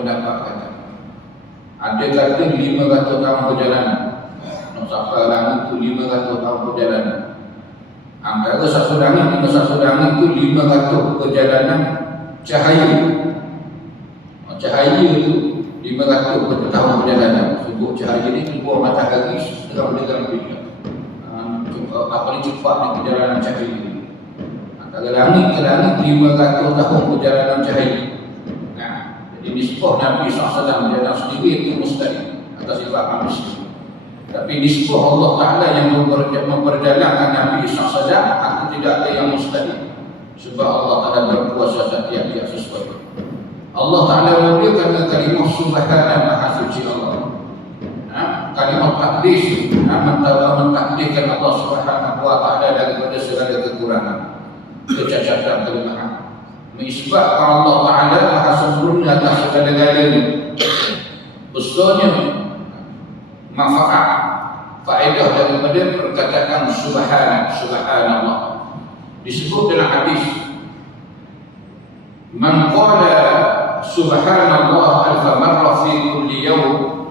pendapat kata. Ada kata 500 tahun perjalanan. Nak sampai langit itu 500 tahun perjalanan. Antara satu langit dengan satu langit itu 500 perjalanan cahaya. Cahaya itu 500 tahun perjalanan. Sebut cahaya ini keluar matahari sedang berikan. Apa ni cepatnya perjalanan cahaya ini. Antara langit ke langit 500 tahun perjalanan cahaya. Jadi nisbah Nabi SAW dia sendiri itu mustahil atas sifat manusia. Tapi nisbah Allah Ta'ala yang memperjalankan Nabi SAW itu tidak ada yang mustahil. Sebab Allah Ta'ala berkuasa setiap sesuatu. Allah Ta'ala memberikan kalimah subhana maha suci Allah. Kalimah takdis, mentakdirkan Allah Subhanahu wa Ta'ala daripada segala kekurangan, kecacatan kelemahan. Mengisbatkan Allah Ta'ala maha sempurna atas segala-galanya. Besarnya manfaat, faedah daripada perkataan subhanallah. Disebut dalam hadis, man qala subhanallah alfa marra fi kulli yawm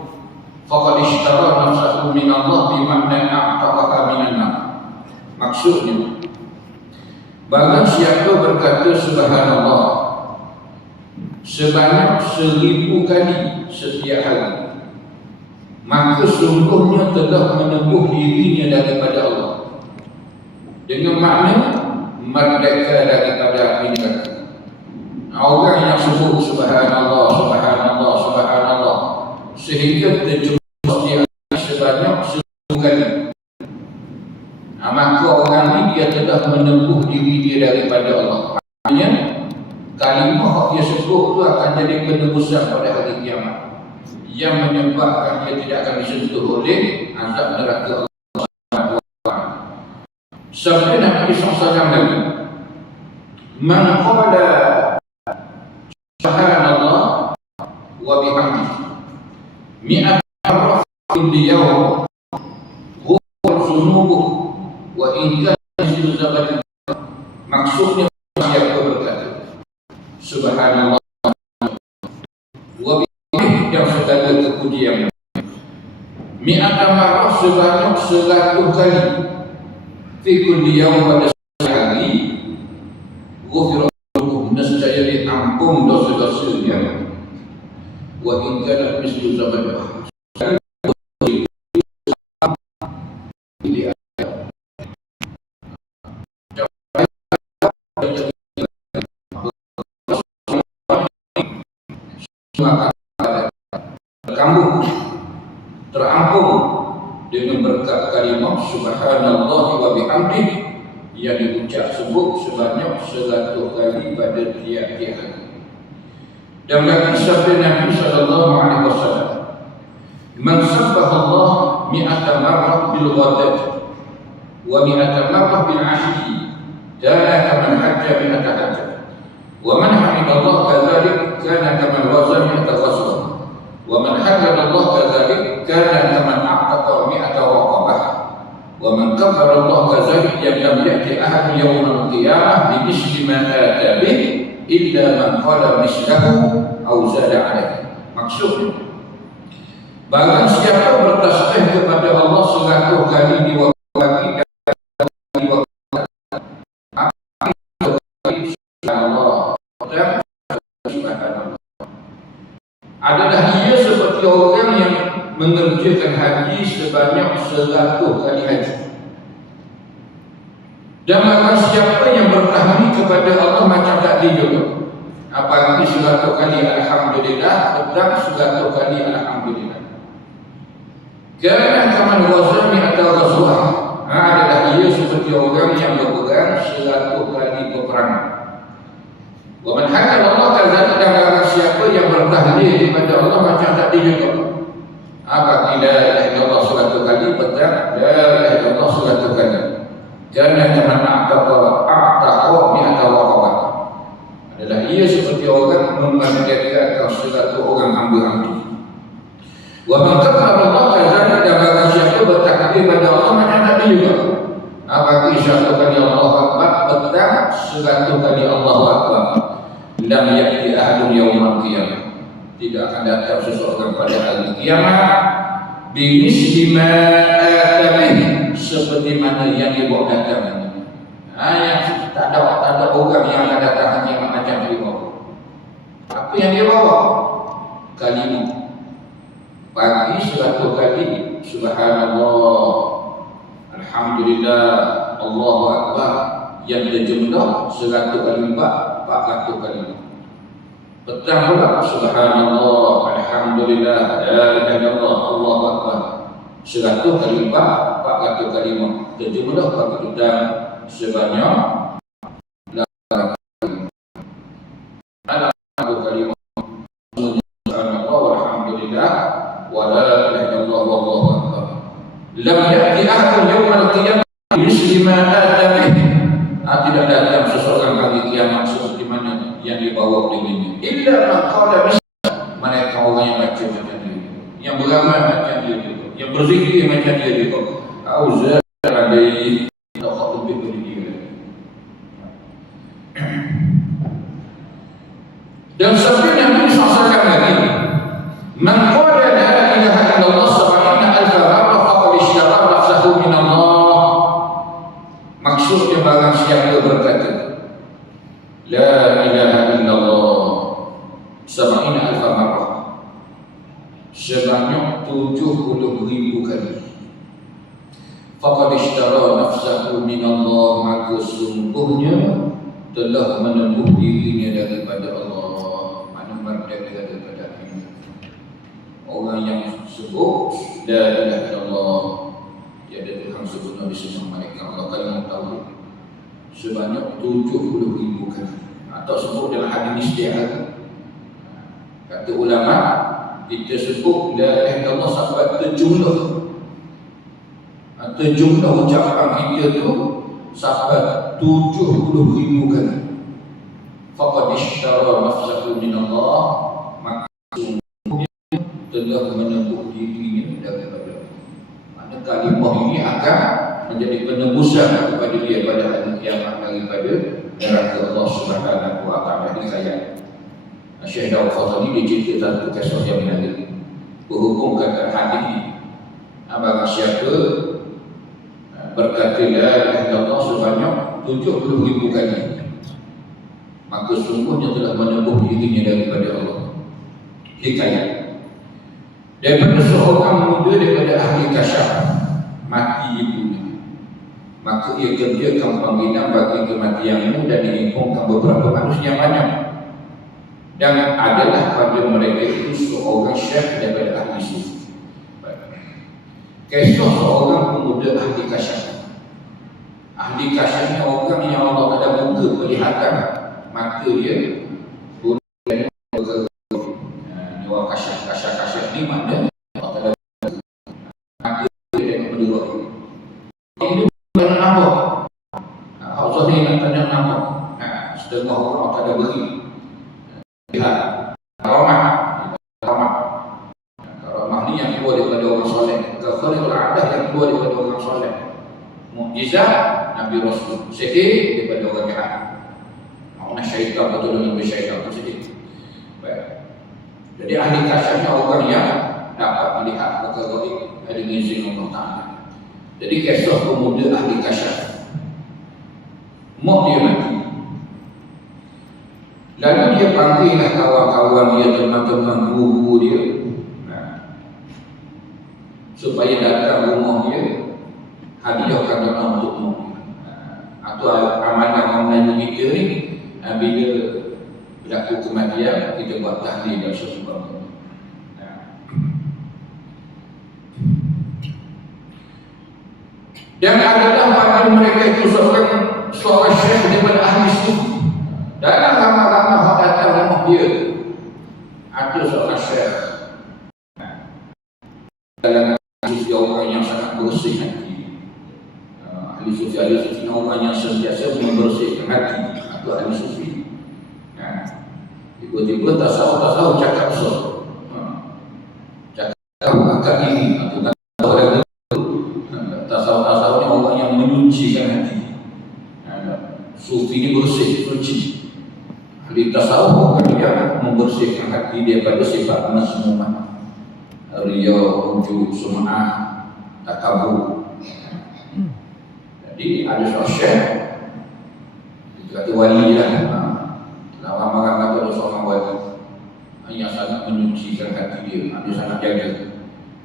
faqad ishtara nafsahu min Allah bimakna a'taqaha minan nar. Maksudnya, barang siapa berkata subhanallah sebanyak 1000 kali setiap hari, maka sungguhnya telah menembus dirinya daripada Allah, dengan makna merdeka daripada api neraka. Orang yang sebut subhanallah, subhanallah, subhanallah sehingga terjumpa dia sebanyak 1000 kali, maka orang ini dia telah menembus diri dia daripada Allah. Artinya kalimah dia sebut itu akan jadi penebusan pada hari kiamat yang menyebabkan dia tidak akan disentuh oleh azab neraka Allah Subhanahu wa Ta'ala. Sabda Nabi SAW lagi, man qala subhanallah wa bihamdihi mi'at marrah kulli yawm ghufira dhunubuh wa in kana mislu zabadin. Maksudnya siapa berkata subhanallah wa bihamdihi yang segala kepujian, mi'at marrah sebanyak 100 kali, fi kulli yawm pada sehari, ghufira nescaya diampun dosa-dosanya, wa in kana mislu zabadin. Terampung dengan berkat kalimah subhanallah wa bihamdihi yang diucap sebut sebanyak 100 kali pada tiap-tiap hari. Dan lagi sabda Nabi sallallahu alaihi wasallam, man sabbaha Allah mi'ata marrah bil ghadati wa mi'ata marrah bil 'ashyi kana kaman hajja mi'ata hajjah wa man hamidallah kadzalik kana kaman wazana mi'ata ghazwa wa man hamidallah kadzalik kana kaman a'taqa mi'ata raqabah wa man kabbara Allah kadzalik lam ya'ti ahad yawm al-qiyamah bi misli ma ata bih illa man qala mislahu aw zada alaihi. Maksudnya, barang siapa bertasbih kepada Allah 100 kali di waktu pagi dan di waktu Allah adalah ia seperti orang yang mengerjakan haji sebanyak 100 kali haji. Dan barang siapa yang bertahmid kepada Allah macam tadi juga, apalagi 100 kali alhamdulillah, petang 100 kali alhamdulillah, kerana kaman wazami atau ghazwah, adalah ia seperti orang yang berperang 100 kali peperangan. Wa man hakala Allah kadzalika, dan barang siapa yang bertahlil kepada Allah macam tadi juga, apabila la ilaha illallah 100 kali, petang la ilaha illallah 100 kali, kerana kaman a'taqa mi'ata raqabah, adalah ia seperti orang memerdekakan 100 orang hamba-hamba. Wa man kabbara Allah kadzalika, dan barang siapa bertakbir pada Allah macam tadi juga, apabila 100 kali Allahu Akbar, petang 100 kali Allahu Akbar, lam ya'ti ahadun yawmal qiyamah, tidak akan datang seseorang pada hari kiamat bimisli ma atabihi, seperti mana yang dibawa datang. Yang tak ada orang yang akan datang kiamat macam dia bawa. Apa yang dia bawa? Kalimah. Pagi 100 kali subhanallah, alhamdulillah, Allahu akbar, yang berjumlah 100 kali 400 kali. Petang pula subhanallah, alhamdulillah, la ilaha illallah, Allahu akbar, 100 kali 400 kali. Terjumlah pagi petang sebanyak 800 kali. Subhanallah walhamdulillah wa la ilaha illallah wallahu akbar. Lam ya'ti ahadun yawmal qiyamah misli ma ata bihi. Tidak datang seseorang hari kiamat seperti mana yang dibawa dengannya. Illa man qala bismillah. Mereka orang yang baca macam dia, yang beramal macam dia, yang berzikir macam dia. Auzal alaihi taqabbal bihi. Dan sabda Nabi SAW lagi, man qala la ilaha illallah sab'ina alfa marrah faqad ishtara nafsahu min Allah. Maksudnya barang siapa berkata la ilaha illallah sab'ina alfa marrah sebanyak 70,000 kali, faqad ishtara nafsahu min Allah, maka sungguhnya telah menembus dirinya daripada Allah. Merdeka daripada ini. Orang yang sebut la ilaha illallah, tiada Tuhan sebenar di sisi mereka, Allah kalimah tauhid, sebanyak 70,000 kali. Atau sebut dalam hadis isti'adzah. Kata ulama, kita sebut la ilaha illallah sampai terjumlah ucapan kita tu sampai 70,000 kali. Faqad ishtara nafsahu min Allah, maka sungguhnya telah menembus dirinya daripada. Maka kalimah ini akan menjadi penembusan kepada dia pada hari kiamat daripada neraka Allah Subhanahu wa taala. Dikaya Syekh Daud Fatani dicerita satu kisah yang menarik berhubung kata hadis ini. Barang siapa berkata la ilaha illallah sebanyak 70,000 kali, maka sungguhnya telah menembus dirinya daripada Allah. Hikayat daripada seorang muda daripada ahli kasyaf, mati ibunya, maka ia kerjakan panggilan bagi kematianmu dan dihimpungkan beberapa manusia banyak. Dan adalah pada mereka itu seorang syekh daripada ahli sufi. Kisah seorang pemuda ahli kasyaf. Ahli kasyafnya orang yang Allah tak ada muka kelihatan, maka dia boleh orang kasyaf ni mana Allah tak ada maka dia tengok berdua ini bukan nampak Allah ni nak tanya nampak setengah orang tak ada beri lihat karamah ni yang keluar daripada orang soleh, kekharikul adah yang keluar daripada orang soleh, mukjizat Nabi Rasul, sihir daripada orang jahat. Mana syaitan atau dengan bersyaitan itu sedih. Baik. Jadi ahli kasyafnya orang yang dapat melihat perkara ini dengan izin Allah Ta'ala. Jadi kisah pemuda ahli kasyaf, dia mati. Lalu dia panggillah kawan-kawan dia, teman-teman guru dia, supaya datang rumah dia, hadiahkan doa untukmu. Atau amanah-amanah kita ni, bila berlaku kematian, kita buat tahlil dan sebagainya. Dan adalah pada mereka itu seorang syekh daripada ahli sufi. Dalam ramai-ramai orang datang rumah dia, ada seorang syekh. Dalam sufi orang yang sangat bersih hati. Ahli sufi orang yang sentiasa membersihkan hati. Itu ahli sufi. Tiba-tiba tasawuf cakap besar, cakap akad ini atau tasawuf tasawuf ni orang yang menyucikan hati. Sufi ni bersih, suci. Ahli tasawuf kan dia membersihkan hati. hati dia pada sifat mazmumah, riya, ujub, sum'ah, takabur. Jadi ada seorang syekh, dia kata wali lah. Lama marah kata ada seorang wali yang sangat menyucikan hati dia, dia sangat jaga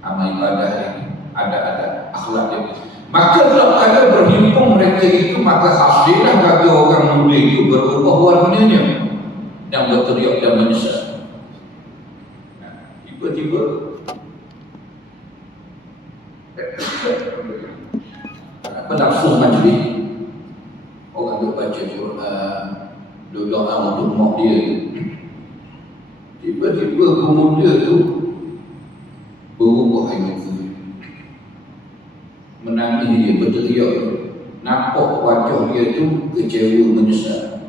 amal ibadah dia, ada akhlak dia. Maka kalau berhimpun mereka itu, maka hasillah bagi orang muda itu berubah warnanya dan berteriak dan menyesal. Tiba-tiba berlangsung majlis, orang duk baca Quran, doa untuk mak dia. Tiba-tiba pemuda tu berubah air mata, menangis dia, berteriak. Nampak wajah dia tu kecewa, menyesal,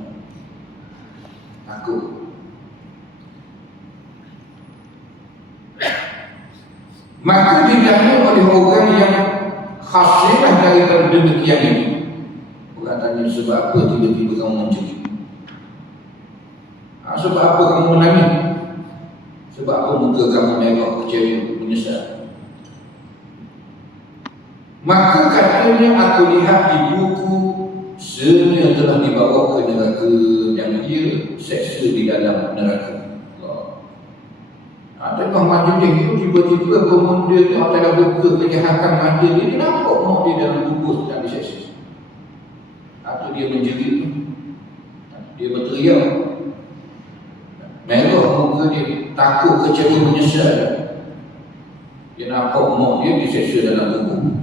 takut. Maka ditanya oleh orang yang hasillah daripada demikian itu. Orang tanya, sebab apa tiba-tiba kamu macam ni? Sebab apa kamu menangis? Sebab apa muka kamu merah, kecewa, menyesal? Maka katanya, aku lihat ibuku sebenarnya telah dibawa ke neraka dan ia seksa di dalam neraka. Adakah majlis itu tiba-tiba pemuda itu antara buka kejahatan mata dia nampak mak dia dalam kubur dan diseksa. Atau dia menjerit, dia berteriak, merah muka dia, takut, kecewa, menyesal. Dia nampak mak dia diseksa dalam kubur.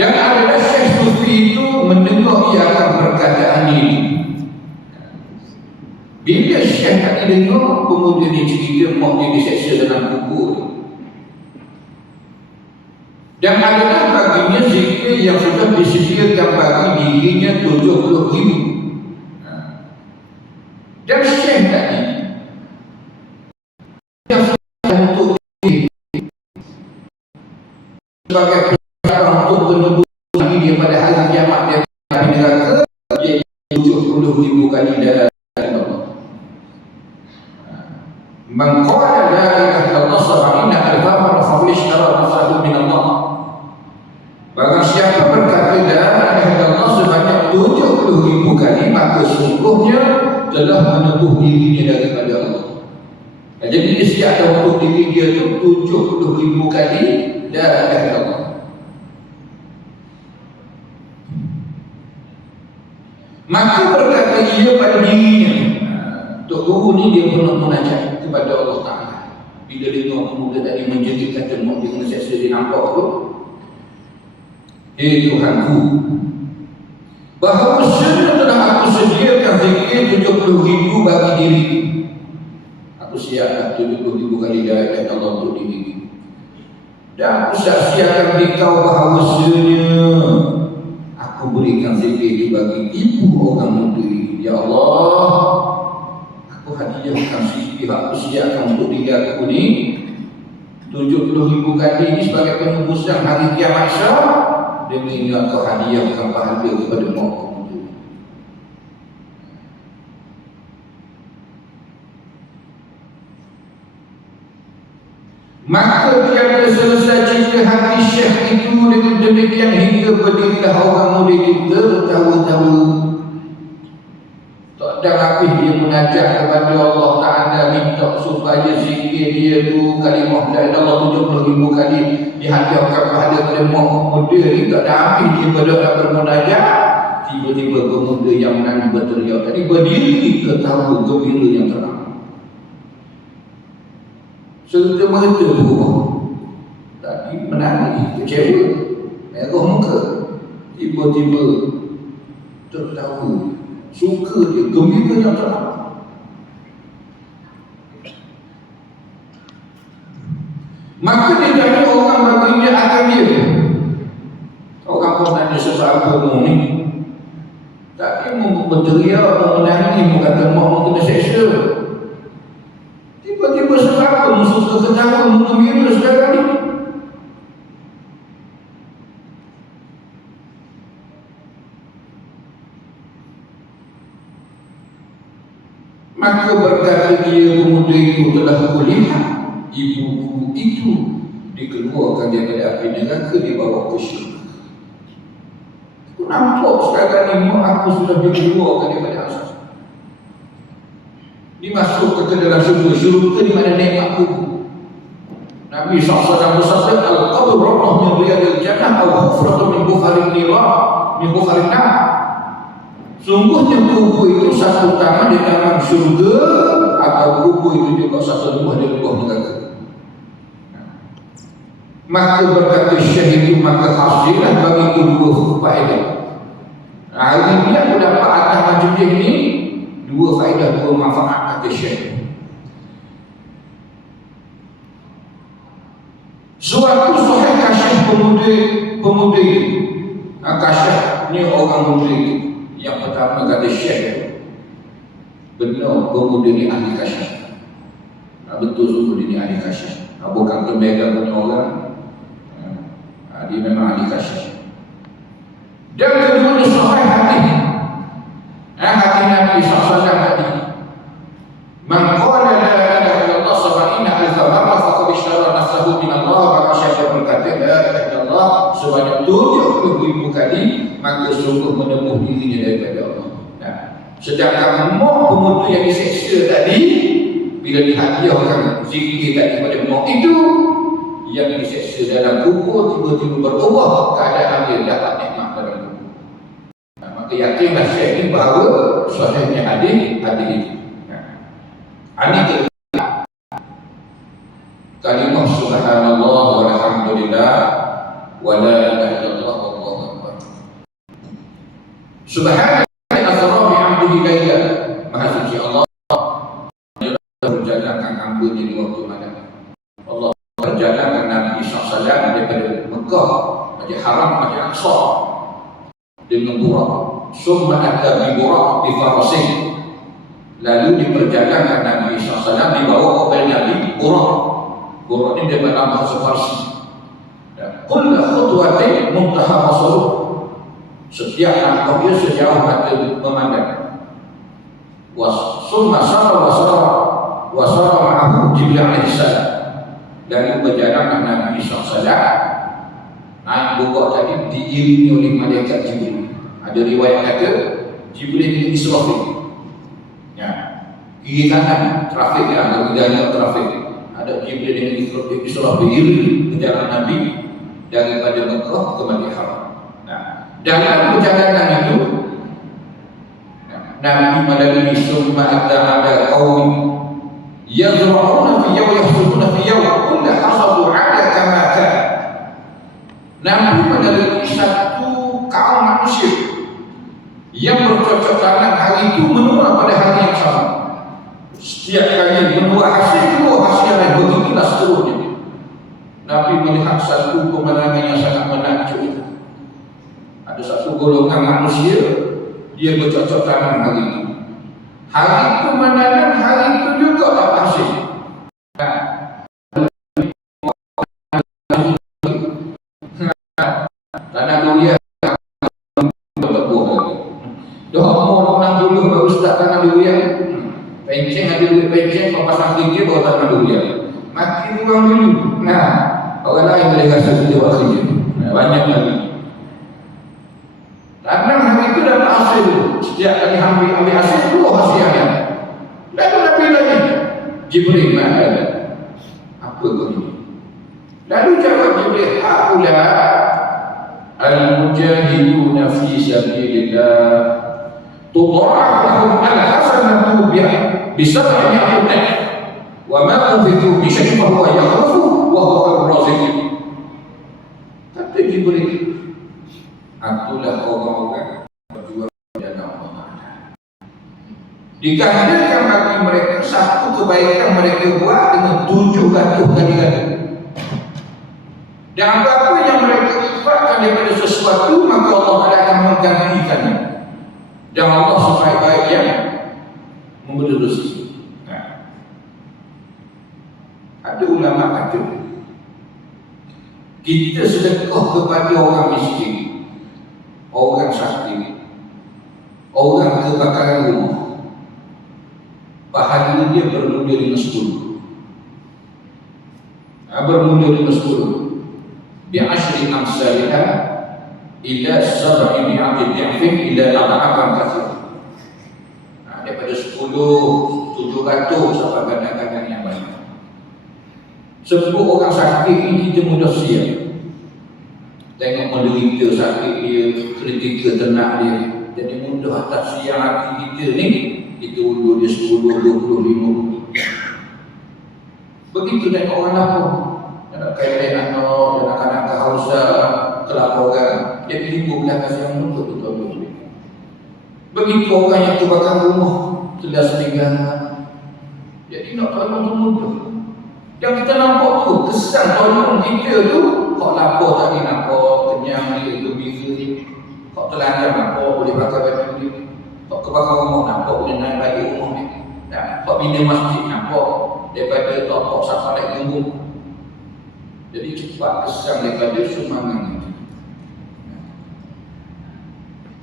Dan adalah Syekh Sufi itu mendengar ia akan perkataan ini. Bila Syekh tadi dengar pemuda ni cerita mak dia diseksa dalam kubur, dan adalah baginya zikir yang sudah disediakan bagi dirinya 70,000. Dan Syekh tadi yang sudah untuk sebagai untuk menebus diri dia pada hari kiamat dia di neraka, iaitu 70,000 kali dalam Allah. Man qala la ilaha illallah sab'ina alfan faqad ishtara nafsahu min Allah. Barang siapa berkata la ilaha illallah sebanyak 70,000 kali, maka sesungguhnya telah menebus dirinya daripada Allah. Jadi dia siapkan untuk diri dia itu 70,000 kali la ilaha illallah. Maka berkata ia pada dirinya, Tok Guru ni dia pernah munajat kepada Allah Ta'ala. Bila dia tengok pemuda tadi menjerit kata mak dia kena seksa, dia nampak tu, Tuhanku, bahawa sebenarnya telah aku sediakan zikir 70,000 bagi diri. Aku siapkan 70,000 kali la ilaha illallah untuk diri. Dan aku saksikan di kau bahawa sebenarnya aku berikan zikir itu bagi ibu orang muda ini. Ya Allah, aku hadiahkan zikir aku sediakan untuk diri aku ni 70,000 kali ini sebagai penebusan hari kiamat syar, demi ini aku hadiahkan pahala kepada mak muda. Maka tiada selesai cerita hati Syekh itu dengan demikian hingga berdirilah orang muda itu tertawa-tawa. Tak ada rapih dia munajat kepada Allah Ta'ala, minta supaya zikir dia tu kalimah la ilaha illallah 70,000 kali dihadiahkan pahala kepada mak muda ni. Tak ada rapih dia bermunajat. Tiba-tiba pemuda yang menangis berteriak tadi berdiri ketawa gembira yang terang. Serta-merta berubah. Tadi menangis, kecewa, merah muka, tiba-tiba tertawa, suka dia, gembira yang terang. Maka dia tanya orang baginya akan dia. Orang pun tanya sebab apa mu ni? Tadi mu berteriak, mu menangis, mu kata mak mu kena seksa. Tiba-tiba sebab apa mu suka ketawa, mu gembira sekarang ni? Maka berkata dia pemuda itu, telah kulihat ibuku itu dikeluarkan daripada api neraka, dibawa ke syurga. Aku nampak sekarang ini aku sudah dikeluarkan daripada asas. Dimasukkan ke dalam syurga. Syurga di mana nikmat kubur. Nabi SAW bersabda, al-qabr rawdah min riyadil jannah aw hufratun min bufarin nira min bufarin nar. Sungguhnya kubur itu satu taman di dalam syurga, atau kubur itu juga satu lubang di lubang neraka. Maka berkata syahid itu, maka hasillah bagiku dua faedah. Hari ini aku dapat atas majlis ini dua faedah, dua manfaat, kata syahid. Suatu sahih kasyaf pemuda itu. Kasyaf ni orang muda itu. Yang pertama kata syahid, benar pemuda ni ahli kasyaf. Betul sungguh dia ni ahli kasyaf. Bukan pembeda punya orang. Dia memang ahli kasyaf. Dan kedua ni sahih hati. Hati Nabi SAW tadi. Man qala la ilaha illallah sab'ina alfa marrah faqad ishtara nafsahu min Allah, maka siapa berkata la ilaha illallah sebanyak 70,000 kali, maka sungguh menempuh dirinya daripada Allah. Sedangkan pemuda yang diseksa tadi, bila dihadiahkan zikir tadi pada maut itu, yang diseksa dalam kubur tiba-tiba berubah keadaan dia dapat nikmat dalam kubur. Maka yakinlah syekh ini bahawa sahihnya hadis itu. Ini kalimah subhanallah walhamdulillah wa la ilaha illallah wallahu akbar. Subhanallah asra bi 'abdihi laila. Maha suci Allah berjalankan hamba-Nya di waktu malam. Allah berjalankan Nabi SAW daripada Mekah, Masjid Haram, Masjid Aqsa dengan Burak. Summa ata bi Burak bi farasin. Lalu diperjalankan Nabi SAW dibawa oleh Nabi Burak. Burak ini dalam bahasa Farsi. Kullu khutwatin muntaha basar. Setiap langkah dia sejauh mata memandang. Summa sara wa sara ma'ahu Jibril alaihi salam. Lalu berjalankan Nabi SAW naik Burak tadi diiringi oleh malaikat Jibril. Ada riwayat kata Jibril ini Israfil. Kiri kanan trafik ada jalan trafik. Ada Jibril dengan Israfil beriring ke jalan Nabi daripada Mekah ke Masjid Haram. Dalam perjalanan itu Nabi melalui summa ada qaum yazra'una fi yawm yahsuduna fi yawm kullu hasadu 'ala kama kana. Nabi melalui satu kaum manusia yang bercocok tanam hari itu menua pada hari yang sama. Setiap kali menua hasil, keluar hasil yang begitulah seterusnya. Nabi melihat satu pemandangan yang sangat menakjubkan. Ada satu golongan manusia, dia bercocok tanam hari itu. Hari pemandangan hari itu juga dapat hasil. Tanah durian berbuah lagi. Dah umur 60 baru start tanah durian. Penceng ada duit penceng, pasang kerja baru tanah durian. Mati orang dulu. Orang lain boleh rasa kerja buat kerja. Banyak lagi. Tanam hari itu dapat hasil. Setiap kali ambil hasil, keluar hasilnya. Lalu Nabi lagi Jibril ada. Apa kau ini? Lalu jawab Jibril, haula al-mujahiduna fi sabilillah tudha'af lahum al-hasanatu bi-sab'i a'dad wa ma unfiqu bi shay'in fa huwa yakhlufu wa huwa khairur raziqin. Kata Jibril, itulah orang-orang berjuang di dalam Allah. Digandakan bagi mereka satu kebaikan mereka buat dengan 700 kali ganda. Dan apa-apa yang mereka infakkan daripada sesuatu, maka Allah akan menggantikannya. Dan Allah sebaik-baik yang memberi rezeki. Ada ulama kata, kita sedekah kepada orang miskin, orang sakit, orang kebakaran rumah, pahala dia bermula dengan 10. Bermula dengan 10. Bi'ashri amsalha ila 700 di'fin ila adhafan katsir. Daripada 10, 700 sampai kadang-kadang yang banyak. Sebab orang sakit ini kita mudah siap. Tengok menderita sakit dia, kritikal ternak dia. Jadi mudah atas siang hati kita ni, kita undur dia 10, 20, 50. Begitu tengok orang lapar. Ada kaitan anak-anak kehausan, kelaparan. Jadi timbul belah kasih yang untuk betul-betul. Begitu orang yang kebakar rumah, telah setinggal. Jadi nak tolong tu mudah. Yang kita nampak tu, kesan tolong kita tu, kok lapar tak ni nampak, kenyang ni, gembira ni. Kok telanjang nampak, boleh pakai baju ni. Kok kebakar rumah nampak, boleh naik bagi rumah ni. Kok bina masjid nampak, daripada topok sampai naik gembung. Jadi cepat kesan daripada sumbangan itu.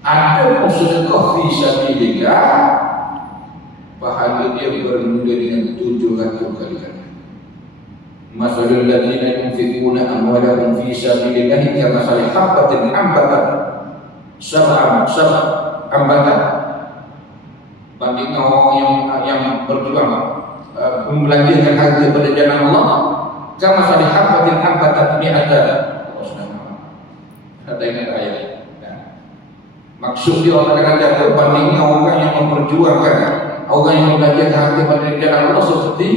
Ada sedekah fi sabilillah, pahala dia bermula dengan 700 kali ganda. Masalul ladzina yunfiquna amwalahum fi sabilillah kamathali habatin ambatat sab'a ambatan. Banding orang yang berjuang membelanjakan harta pada jalan Allah, kamathali habatin ambatat mi'ata. Ada ingat ayat. Maksud dia orang kata bandingnya orang yang memperjuangkan, orang yang membelanjakan harta pada jalan Allah seperti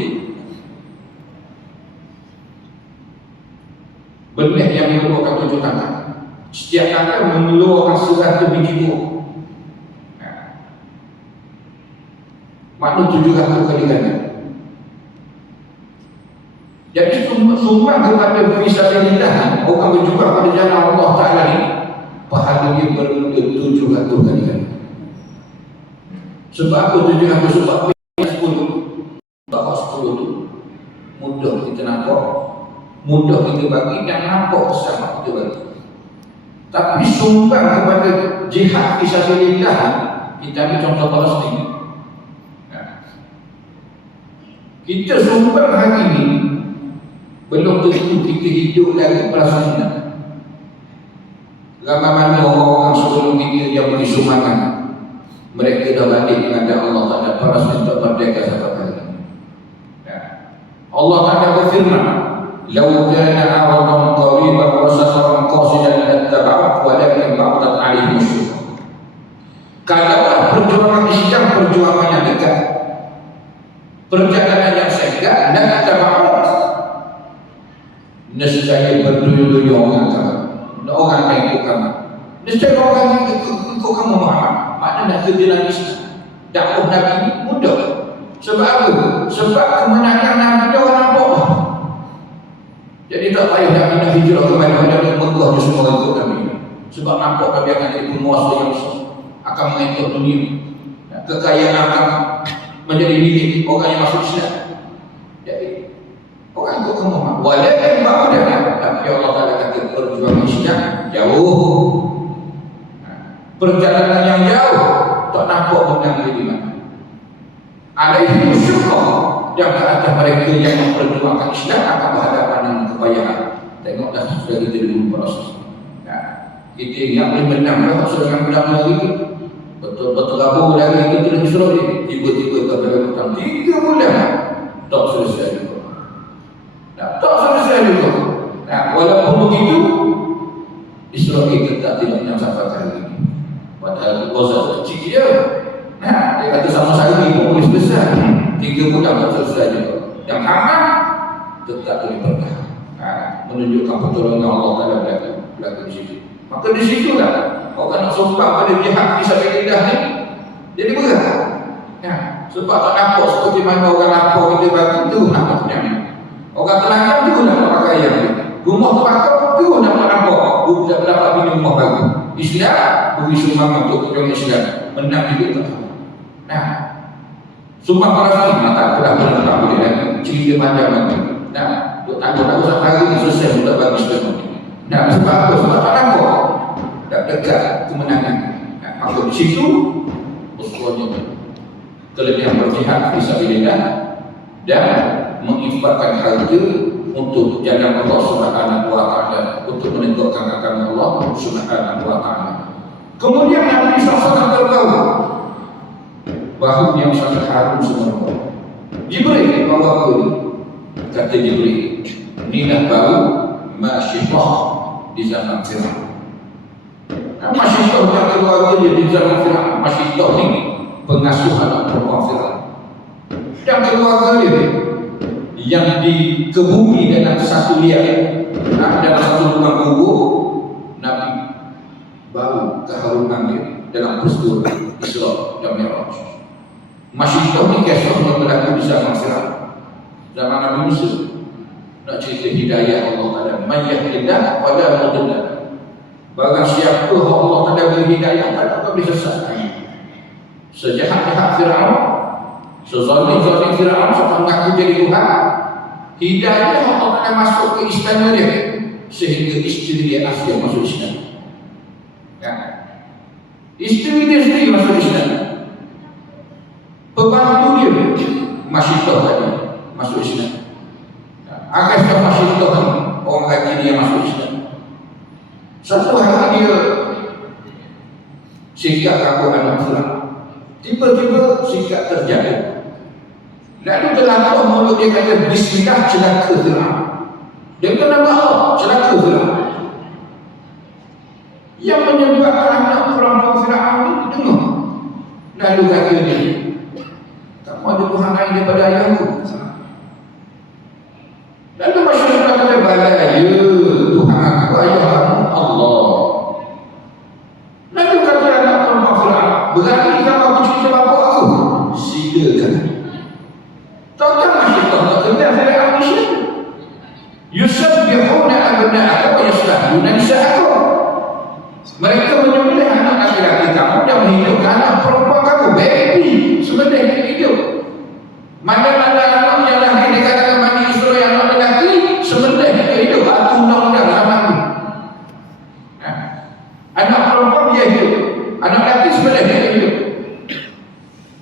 benih yang mengeluarkan 7 tangan. Setiap tangan mengeluarkan 100 biji buah. Makna 700 kali ganda. Jadi sumbang kepada fisabilillah, orang berjuang pada jalan Allah Ta'ala ni, pahala dia bermula 700 kali ganda. Sebab apa 700? Sebab 10. Bahwa 10 tu mudah kita nampak, mudah kita bagi dan nampak bersama kita bagi. Tapi sumbang kepada jihad fisabilillah, kita ambil contoh Palestin. Kita sumbang hari ini, belum tentu kita hidup lagi Palestin. Ramai mana orang sebelum kita yang beri sumbangan, mereka dah balik menghadap Allah Ta'ala. Palestin tak merdeka sampai hari ini. Allah Ta'ala berfirman, "Law kana 'aradan qariban wa safaran qasidan lattaba'tu walakin ba'dat 'alaihim asyuq." Kalau perjuangan Islam perjuangan yang dekat, perjalanan yang singkat, lattaba'tu, nescaya berduyun-duyun orang kamu, orang yang ikut kamu. Nescaya orang yang ikut kamu Muhammad. Maknanya nak kerja dalam Islam, dakwah Nabi ini mudah. Sebab apa? Sebab kemenangan Nabi dia orang nampak. Jadi tak payah Nabi nak hijrah ke mana-mana dan Mekah dia semua ikut Nabi. Sebab nampak Nabi akan jadi penguasa yang besar, akan mengikut dunia. Kekayaan akan menjadi milik orang yang masuk Islam. Jadi orang ikut kamu Muhammad. Walaupun ba'udah, tapi Allah Ta'ala kata perjuangan Islam jauh. Perjalanan yang jauh, tak nampak menang di mana. Alaihi syukur, yang ke atas mereka yang memperjuangkan Islam akan berhadapan dengan kepayahan. Tengoklah sudah kita dulu proses. Kita ingat boleh menang lah, seorang menang lagi tu. Betul-betul rabung lagi itu tidak disuruh dia. Tiba-tiba kepada petang 3 bulan tak selesai juga. Tak selesai juga. Walaupun begitu, Israel kita tidak menang sampai kali ini. Padahal Gaza kecil dia. Dia kata sama sekali pun boleh selesai. 3 bulan tak selesai juga. Yang Hamas tetap boleh bertahan. Menunjukkan pertolongan Allah Ta'ala berlaku di situ. Maka di situlah orang nak sumpah pada jihad fisabilillah ni jadi berat. Sebab tak nampak seperti mana orang lapar kita bagi tu nampak kenyang. Orang telanjang tu nampak pakaian dia. Rumah terbakar tu nampak. Bukan dapat bina rumah baru. Islam beri sumbangan untuk perjuangan Islam. Menang juga tak. Sumpah Palestin tak pernah tak boleh lagi. Cerita panjang lagi. Duk takut sampai hari ni selesai untuk bagi Islam. Sebab apa? Sebab tak nampak. Tak dekat kemenangan. Maka di situ bersuaranya kelebihan berjihad fisabilillah dan menginfakkan harta untuk jalan Allah Subhanahu wa taala, untuk menegakkan agama Allah Subhanahu wa taala. Kemudian Nabi SAW tertahu bahu yang sangat harum semerbak. Jibril bawa ini, kata Jibril, inilah bau Masyitah di zaman Fir'aun. Masyitah yang keluarga dia di zaman Fir'aun. Masyitah ini pengasuh anak perempuan Fir'aun. Dan keluarga dia yang dikebumi dalam satu liang, dalam satu rumah kubur, Nabi bau keharuman dia dalam peristiwa Isra dan Mi'raj. Masyitah ini kisah yang berlaku di zaman Fir'aun, zaman Nabi Musa. Nak cerita hidayah Allah Ta'ala, man yahdillah fala mudilla lahu. Barang siapa Allah Ta'ala beri hidayah, tak boleh sesatkan. Sejahat-jahat Fir'aun, sezalim-zalim Fir'aun sampai mengaku jadi Tuhan, hidayah Allah Ta'ala masuk ke istana dia, sehingga isteri dia Asia masuk Islam. Ya. Isteri dia sendiri masuk Islam. Pembantu dia Masyitah tadi masuk Islam. Akhirnya Masyitah ni orang lelaki dia masuk Islam. Satu hari dia sikap aku anak Fir'aun. Tiba-tiba sikap terjadi. Lalu terlampau mulut dia kata Bismillah, celaka Fir'aun. Dia kata nama Allah, celaka Fir'aun. Yang menyebabkan anak perempuan Fir'aun itu dengar. Lalu kata dia, kamu ada Tuhan lain daripada ayahku. Lalu masyarakat kata bala ya Tuhan aku, ayah kamu Allah. Lalu kata anak perempuan Fir'aun, berani kamu aku cerita bapa aku? Silakan. Tahu masyarakat tak kenal Fir'aun ni siapa? Yusabbihuna abna'aka wa yastahyuna nisa'akum. Mereka menyembelih anak laki-laki kamu dan menghidupkan anak perempuan kamu, baby, sebenarnya hidup. Mana-mana anak yang lahir di kalangan Bani Israel anak lelaki, sebenarnya hidup. Aku undang-undang zaman itu. Anak perempuan dia hidup, anak lelaki sebenarnya hidup.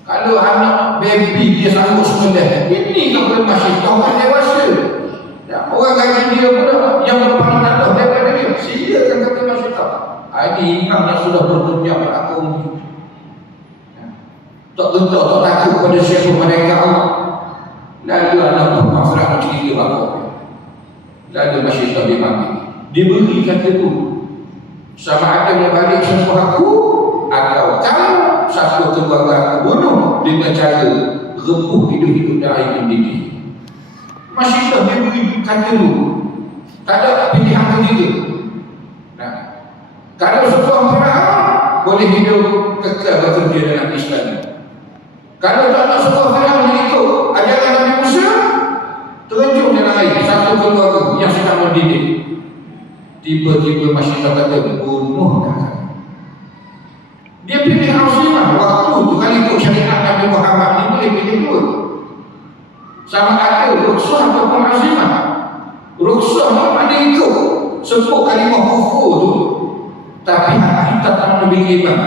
Kalau anak baby dia sanggup sebenarnya, ini kalau masih orang dewasa. Orang gaji dia pula yang berpangkat atas daripada dia, silakan kata masih tahu. Ini imam yang sudah berdunia beragam, tak gentar, tak takut pada siapa mereka Allah. Lalu anak perempuan Fir'aun cerita bapa. Lalu Masyitah dipanggil, diberi kata itu, sama ada yang balik semua aku atau kamu satu keluarga aku bunuh dengan cara rebuh hidup-hidup dari mendidih. Masyitah diberi kata itu, tak ada pilihan ketiga. Kalau seorang Fir'aun boleh hidup kekal bekerja dalam Islam. Kalau tak nak seorang Fir'aun ikut ajaran Nabi Musa, terjun dalam air, satu keluarga yang sedang mendidik. Tiba-tiba Masyitah kata bunuhlah. Dia pilih Azimah. Waktu tu kali ikut syariat Nabi Muhammad ni boleh pilih dua. Sama ada ruksah ataupun Azimah. Ruksah ni mana ikut sebut kalimah kufur tu, tapi kita tak memilih iman,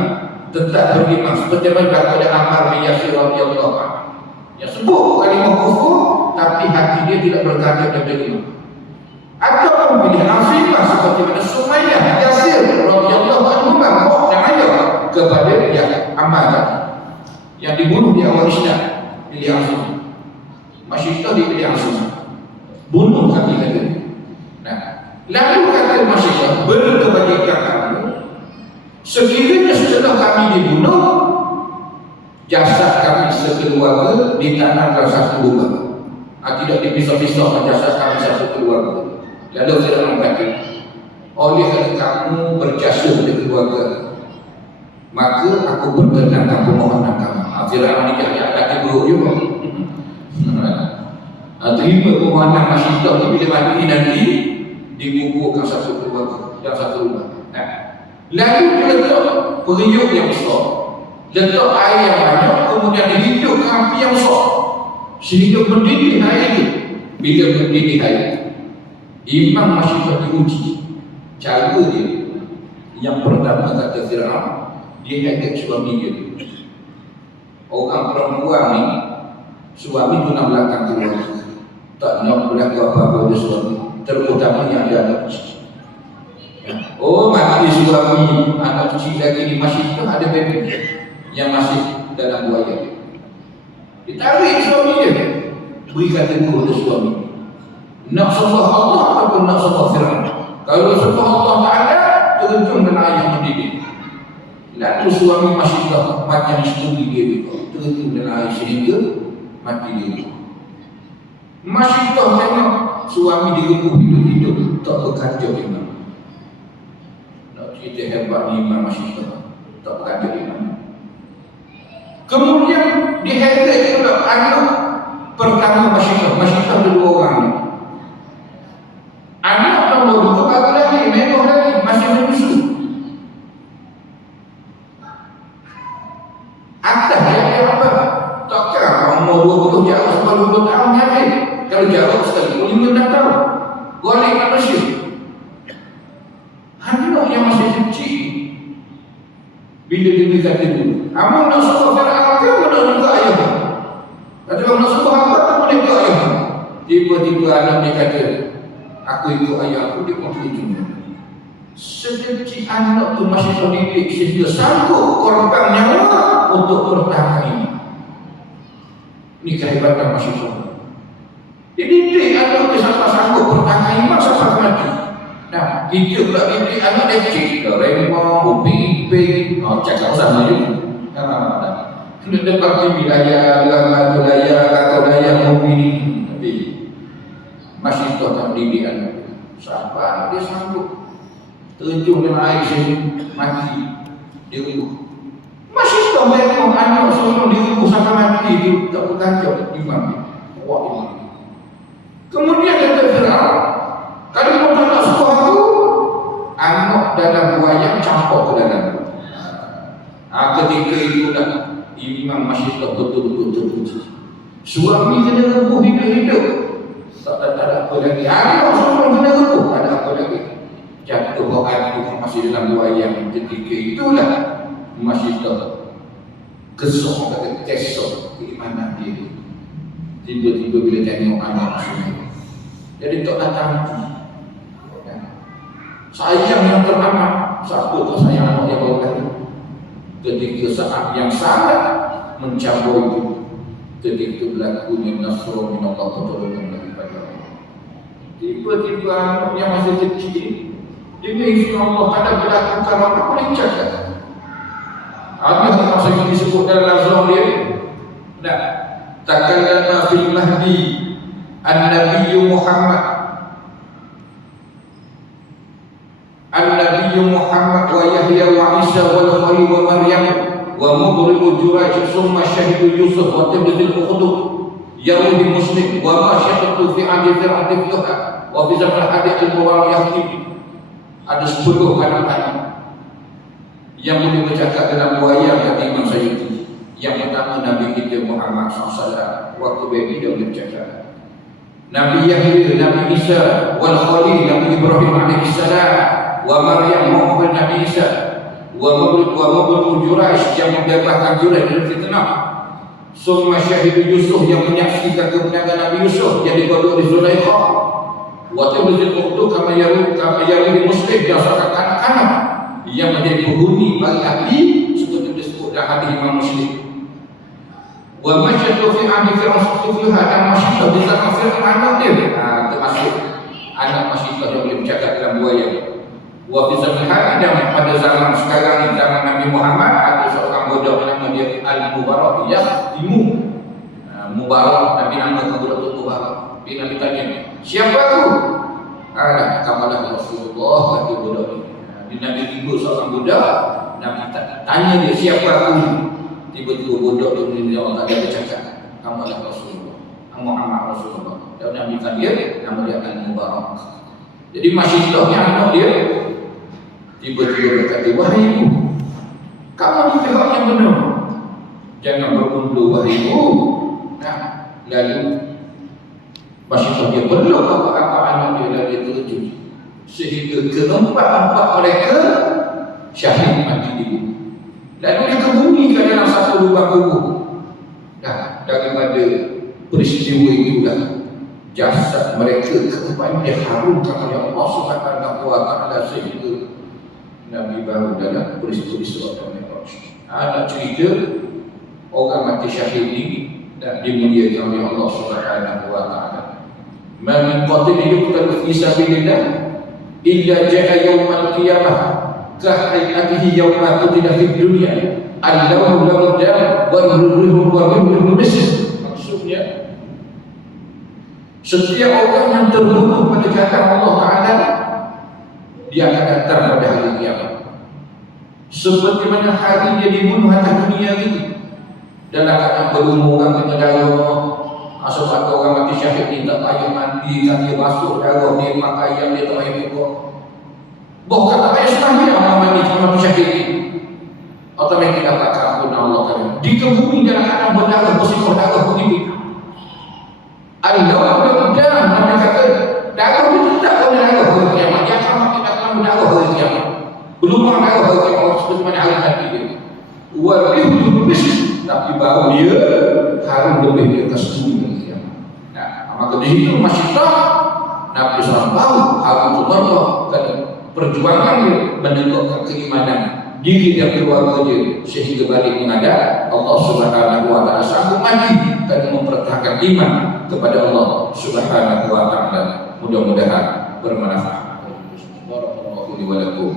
tetap beriman seperti mana kata Ammar bin Yasir radhiyallahu anhu. Yang sebut kalimah kufur tapi hati dia tidak berkata dan beriman. Ataupun pilih Azimah seperti mana Sumayyah Yasir radhiyallahu anhu membawa dan ayat kepada Ammar yang dibunuh di awal Islam, pilih Azimah. Masyitah dipilih Azimah, bunuh kami kata. Nah, lalu kata Masyitah, berkebajikan kamu sekiranya setelah kami dibunuh, jasad kami sekeluarga ditanamkan satu lubang. Tidak dipisah-pisahkan jasad kami satu keluarga. Lalu Fir'aun kata, oleh kerana kamu berjasa pada keluarga, maka aku berkenankan permohonan kamu. Fir'aun ni kata lelaki buruk juga. Terima permohonan Masyitah ni, bila mati nanti dikuburkan satu keluarga dan satu rumah. Lalu dia letak periuk yang besar, letak air yang banyak, kemudian dihidupkan api yang besar sehingga mendidih air itu. Bila mendidih air, Imam Masyitah diuji. Cara dia yang pertama kata Fir'aun, dia ingat suami dia. Orang perempuan ni suami tu nak belakang keluar, tak nak berlaku apa-apa dengan suami, terutama yang ada anak kecil. Oh, mati suami, anak kecil lagi ni masih tu ada baby yang masih dalam buaya. Ditarik suami dia, berikan teguh kepada suami. Nak sembah Allah ataupun nak sembah Fir'aun? Kalau sembah Allah Ta'ala, terjun dengan ayat mendidik. Lalu suami masih tak macam isteri dia juga, terjun dengan ayat sehingga mati dia. Masih tak tengok suami dia hidup-hidup, tak berkacau imam. Nak cerita hebat ni imam masih tak berkacau imam. Kemudian dihebat pula anak pertama masih ada 2 orang ni. Anak nombor 2 baru lagi, memang lagi, masih menyusu. Atas dia apa? Tak kira umur 20 jauh 10 tahun lagi. Kalau jauh sekali 5 tahun. Balik ke Mesir. Anak yang masih kecil. Bila dia berkata dulu, amal nak suruh Fir'aun ke mana juga ayah? Kata orang nak suruh apa tak boleh ikut ayah. Tiba-tiba anak dia kata, aku ikut ayah aku, dia pun terjun. Sekecil anak tu masih terdidik sehingga sanggup korban nyawa untuk pertahankan ini. Ini kehebatan masih sama. Dididik anak dia sampai sanggup pertahankan iman sampai mati. Nah, kita pula dididik anak dia kecil, Doraemon, Upin-Ipin, cakap sama juga. Sudah dapat di wilayah, wilayah, mobil, tapi masih tak dididik anak. Sampai dia sanggup terjun dengan air sini, mati, dia uluh. Masih tak tengok anak suruh dia uluh sampai mati, dia tak berkacau imam. Wah imam. Kemudian kata Fir'aun, kalau kau tak nak suruh aku, anak dalam buaya campur ke dalam. Ketika itu dah imam masih tak betul-betul terpuji. Suami kena rembuh hidup-hidup, tak ada apa lagi. Anak suruh kena rembuh, tak ada apa lagi. Jatuh hati masih dalam buaya. Ketika itulah masih tak kesok atau kesok keimanan dia. Tiba-tiba bila tengok anak sungai, jadi tak datang. Sayang yang teramat, siapa tak sayang anak yang baru lahir? Ketika saat yang sangat mencapai itu, ketika berlakunya nasrul min Allah, pertolongan daripada Allah. Tiba-tiba anak yang masih kecil, dia izin Allah tak ada berlaku kalau apa boleh cakap. Apa yang maksudnya disebut dalam surah dia? Nah, takallama fil mahdi an-nabiy Muhammad wa Yahya wa Isa wal Khalil wa Maryam wa mudribu Jurayj summa syahidu Yusuf wa tabdil ukhdud Yahudi Muslim wa ma syaqatu fi adi fir'ati fiha wa fi zaman hadith al-mubarak yahdi. Ada 10 anak-anak yang boleh bercakap dalam buaya kata Imam Sayyidi. Yang pertama Nabi kita Muhammad SAW, waktu baby dia boleh bercakap. Nabi Yahya, Nabi Isa, wal Khalil, Nabi Ibrahim alaihissalam, wa Maryam mu'min Nabi Isa, wa mabul Jurayj yang membebaskan Jurayj dari fitnah. Summa syahidu Yusuf yang menyaksikan kemenangan Nabi Yusuf yang dibawa oleh Zulaikha. Wa tabdil ukhdud kama Yahudi Muslim yang seorang anak-anak yang menjadi penghuni bagi api seperti disebut dalam hadis Imam Muslim. Wa masyadu fi ahli Fir'aun sufiha dan masyadu di zaman Fir'aun anak dia, termasuk anak masyadu yang boleh bercakap dalam buaya. Wa fi zaman dan pada zaman sekarang ni, zaman Nabi Muhammad, ada seorang budak nama dia Al-Mubarak Yahdimu. Mubarak, Nabi nama budak tu Mubarak. Nabi tanya, siapa aku? Kamalah Rasulullah kata budak ni. Nabi tiba seorang budak, Nabi tanya dia siapa aku. Tiba-tiba budak tu menjawab, tak ada bercakap, kamalah Rasulullah, Muhammad Rasulullah. Dan Nabi kata dia, nama dia Al-Mubarak. Jadi masyidahnya anak dia tiba-tiba berkata, wahai ibu, kamu di pihak yang benar, jangan berkundur wahai ibu. Lalu masyidah dia belum apa-apa anak dia lagi terjun, sehingga keempat-empat mereka syahid mati di bumi. Lalu dia kebumikan dalam satu lubang kubur. daripada peristiwa itulah jasad mereka kepada diharumkan oleh Allah Subhanahu wa taala sehingga Nabi baru dalam peristiwa Isra dan Mi'raj. Ada cerita orang mati syahid ini dan dimuliakan oleh Allah Subhanahu wa taala. Man min qatilin yuqtalu fi sabilillah illa ja'a yawmal qiyamah ka hayatihi yawma qutila fid dunya allahu lahu dam wa ruhu wa ruhu misl. Maksudnya setiap orang yang terbunuh pada jalan Allah Ta'ala dia akan datang pada hari kiamat seperti mana hari dia dibunuh atas dunia itu. Dan akan berumur orang kena darah. Asal kata orang mati syahid ni tak payah mandi, kaki basuh darah dia, pakaian dia tak payah pukul. Bahkan tak payah sembahyang orang mandi mati syahid ni. Otomatik dapat keampunan Allah Ta'ala. Dikebumi dalam keadaan berdarah, bersifat darah begitu. Allah berdarah, Nabi kata darah itu tak boleh darah hari kiamat. Dia akan mati dalam berdarah hari kiamat. Belum darah hari kiamat seperti mana hari hati dia. Warihu bisnis, tapi baru dia harum lebih di atas bumi. Nah, maka di situ masih tak Nabi SAW tahu harum itu Allah dan perjuangan dia menegakkan keimanan diri dan keluarga dia sehingga balik menghadap Allah Subhanahu wa taala sanggup mati dan mempertahankan iman kepada Allah Subhanahu wa taala. Mudah-mudahan bermanfaat. Barakallahu li wa lakum.